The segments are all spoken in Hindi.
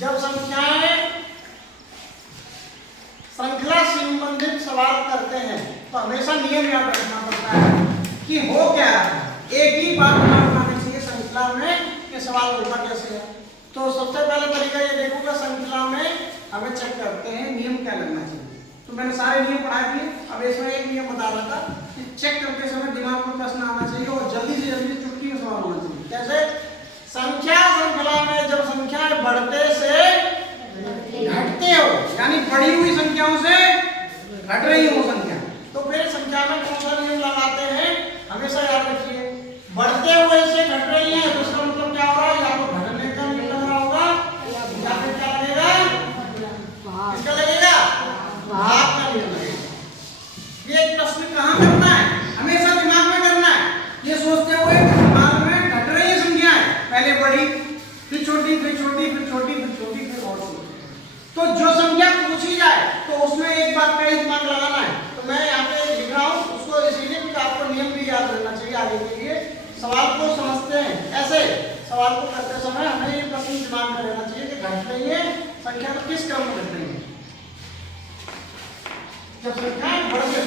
जब संख्याएं श्रृंखला संबंधित सवाल करते हैं तो हमेशा नियम याद रखना पड़ता है कि हो क्या रहा है, एक ही बात ना बनानी चाहिए श्रृंखला में कि सवाल होगा कैसे है। तो सबसे पहले तरीका ये देखूंगा श्रृंखला में हमें चेक करते हैं नियम क्या लगना चाहिए। तो मैंने सारे नियम पढ़ा दिए, अब इसमें एक नियम बता रहा था कि चेक करते समय दिमाग में प्रश्न आना चाहिए और जल्दी से जल्दी चुटकी में सवाल होना चाहिए। कैसे? संख्या श्रृंखला में जब संख्याएं बढ़ते से घटते हो, यानी बढ़ी हुई संख्याओं से घट रही हो संख्या, तो फिर संख्या में कौन सा नियम लगाते हैं हमेशा याद रखिए। बढ़ते हुए से घट रही है तो इसका मतलब क्या होगा, या तो घटने का नियम लग रहा होगा या फिर क्या लगेगा, किसका लगेगा, भाग का नियम लगेगा। ये प्रश्न कहाँ करना है, हमेशा दिमाग में करना है, ये सोचते हुए दिमाग में घट रही है संख्याएं, पहले बड़ी फिर छोटी फिर छोटी फिर छोटी फिर छोटी फिर और छोटी। तो जो संख्या पूछी जाए तो उसमें एक बात का ही दिमाग लगाना है। तो मैं यहाँ पे लिख रहा हूँ उसको इसीलिए कि आपको नियम भी याद रखना चाहिए आगे के लिए। सवाल को समझते हैं ऐसे, सवाल को करते समय हमें ये प्रश्न दिमाग में रहना चाहिए कि घट रही है संख्या तो किस क्रम में घट रही है। जब संख्याएं बढ़ते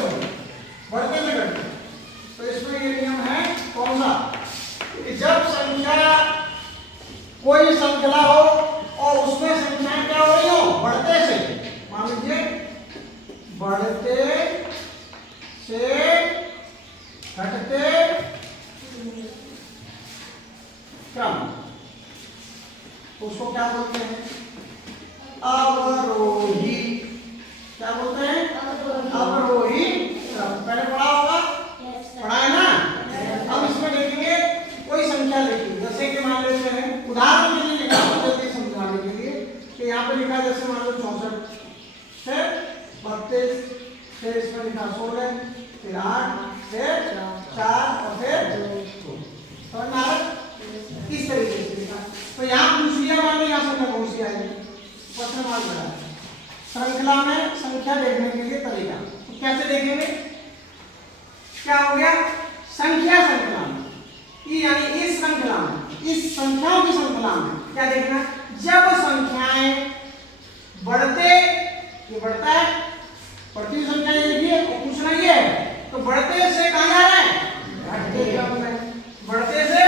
से घटती, तो इसमें ये नियम है कौन सा, कि जब संख्या कोई श्रृंखला हो और उसमें संख्याएं क्या हो रही हो, बढ़ते से, मान लीजिए बढ़ते से घटते क्रम, उसको क्या बोलते हैं, अवरोही। क्या बोलते हैं, अवरोही क्रम। पहले पढ़ा होगा, पढ़ा है ना। अब इसमें देखेंगे कोई संख्या लिखी, जैसे कि मान लेते हैं उदाहरण के लिए लिखा जल्दी समझाने के लिए कि यहाँ पे लिखा जैसे मान लो 64, फिर 32, फिर इसमें लिखा 16, फिर 8, फिर 4 और फिर 2। समझ में आ रहा है? इस तरीके से लिखा। तो यहाँ पूछ लिया मैंने, यहाँ से कौन सी आएगी, प्रश्न मार्क लगा। श्रृंखला में संख्या देखने के लिए तरीका, तो कैसे देखेंगे, क्या हो गया, संख्या श्रृंखला में, यानी इस श्रृंखला में, इस संख्याओं की श्रृंखला में क्या देखना, जब संख्याएं बढ़ते, ये बढ़ता है, बढ़ती हुई संख्या ये लिखी है और पूछना ये है, तो बढ़ते से कहां जा रहा है, घटते क्रम में, बढ़ते से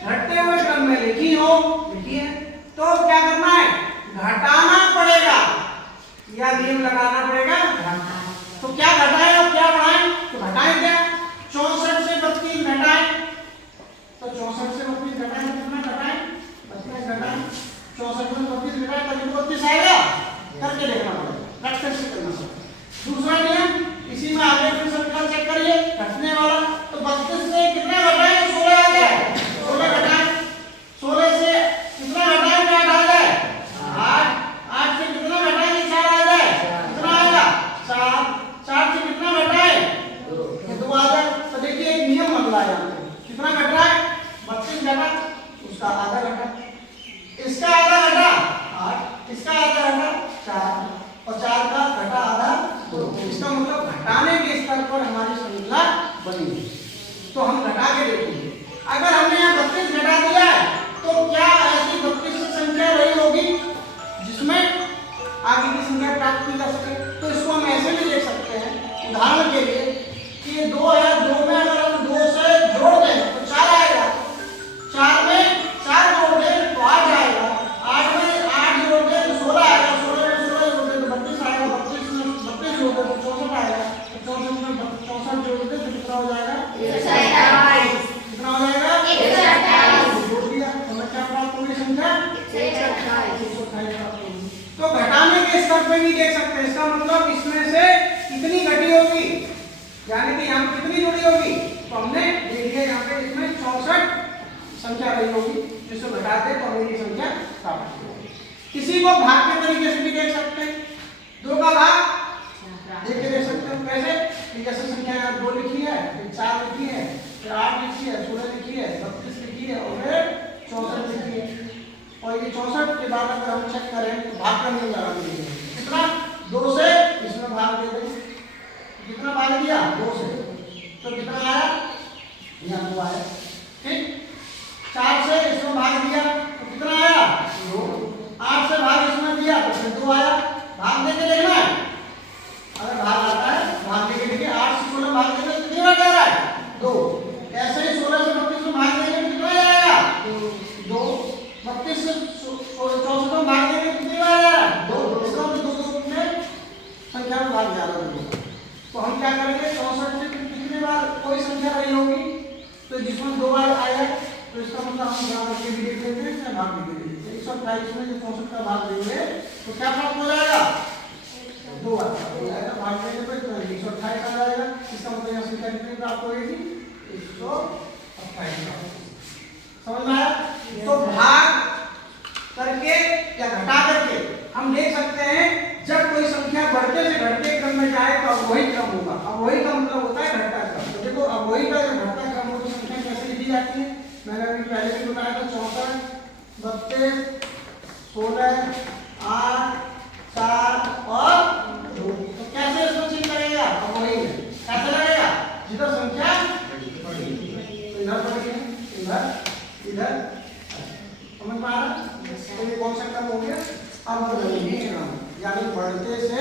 घटते हुए क्रम में लिखी हो, लिखी है, तो क्या करना है, घटाना पड़ेगा या नियम लगाना पड़ेगा घटाना। तो क्या घटाएं और क्या बढ़ाएं, तो घटाएं क्या, 64 से 32 घटाएं, तो 64 से 32 घटाएं, कितना घटाएं, 32 घटाएं, 64 में 32 घटाएं तभी 32 आएगा, करके देखना पड़ेगा, प्रैक्टिस से करना पड़ेगा। दूसरा नियम इसी में आगे फिर संख्या चेक करिए, घटने वाला, तो 32 से कितना घटाएं, 16 आ जाए, 16 घटाएं, 16 से कितना घटाएं, 8 आ जाए, 8 से कितना घटाएंगे, 4 आ जाए, कितना आएगा, 4 से कितना घटाएं, 2 आ जाए। तो देखिए एक नियम अगला यहाँ पे, कितना घट रहा है, 32 घटा, उसका आधा घटा, इसका आधा घटा 8, इसका आधा घटा 4 और 4 का घटा आधा 2। इसका मतलब घटाने के स्तर पर हमारी श्रृंखला बनी है। तो हम घटा के देखेंगे, अगर हमने यहाँ 32 घटा दिया है तो क्या ऐसी 32 संख्या रही होगी जिसमें आगे की संख्या प्राप्त की जा सके। तो इसको हम ऐसे भी देख सकते हैं, उदाहरण के लिए कि ये 2 है, 2 में अगर हम 2 से जोड़ दें तो 4 आएगा, 4 में 4 जोड़ दें तो 8 आएगा, 8 में 8 जोड़ दें तो 16 आएगा, 16 में 16 जोड़ दें तो 32 आएगा, 32 में 32 जोड़ दें तो 64 आएगा, 64 में 64 जोड़ दें तो कितना हो जाएगा, 128। कितना हो जाएगा, 128। जोड़ दिया तो हमें क्या प्राप्त होगी, संख्या 128। तो घटाने के स्तर पे भी देख सकते हैं, इसका मतलब इसमें से कितनी घटी होगी, यानी कि यहाँ कितनी जुड़ी होगी, तो हमने देख लिया यहाँ पे इसमें 64 संख्या रही होगी, जिसको घटाते तो हमें ये संख्या प्राप्त होगी। किसी को भाग के तरीके से भी देख सकते हैं, 2 का भाग देख के देख सकते हैं, कैसे, जैसे संख्या 2 लिखी है, फिर 4 लिखी है, फिर 8 लिखी है, 16 लिखी है, 32 लिखी है और फिर 64 लिखी है। और ये 64 के बाद अगर हम चेक करें तो भाग का नियम लगा देंगे, कितना, 2 से इसमें भाग दे देंगे, कितना भाग दिया, 2 से, तो कितना आया, यहाँ 2 आया, ठीक। 4 से इसमें भाग दिया तो कितना आया, 2। 8 से भाग दिया तो फिर 2 आया, भाग देके देखना है, अगर भाग आता है भाग देके देखिए, 8 से 16 भाग देंगे तो कितना आ रहा है 2, ऐसे ही 16 से 32 में भाग देंगे तो कितना आएगा 2, 32 से 64 में भाग देंगे तो कितना आएगा 2, इसका मतलब 2 में संख्या में भाग ज्यादा होगा। तो हम क्या करेंगे 64 से कितने बार कोई संख्या रही होगी तो जिसमें 2 बार आया तो इसका मतलब हम यहाँ करके भी देख लेते हैं, इसमें भाग भी देख लेते हैं। 128 में जब 64 का भाग देंगे तो क्या प्राप्त हो जाएगा 2 बार हो जाएगा, भाग देंगे तो 128 आ जाएगा, इसका मतलब यहाँ संख्या कितनी प्राप्त होगी 128। समझ में आया? तो भाग करके या घटा करके हम देख सकते हैं जब कोई संख्या बढ़ते से घटते क्रम में जाए तो अवरोही क्रम होगा। अवरोही का मतलब होता है घटता क्रम। तो देखो अवरोही का घटता क्रम हो तो संख्या कैसे लिखी जाती है, मैंने अभी पहले भी बताया था 64, 32, 16, 8, 4 और 2। तो कैसे इसको चेक करेगा अवरोही में, कैसे लगेगा जिधर संख्या तो इधर बढ़ेगी, इधर समझ में आ रहा है? तो ये कौन सा क्रम हो गया अवरोही क्रम, यानी बढ़ते से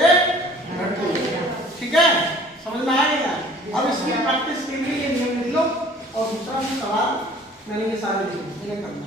घटते। ठीक है, समझ में आएगा? अब इसकी प्रैक्टिस के लिए ये नियम लिख लो और दूसरा सवाल मैंने ये सारे लिखे, इन्हें करना।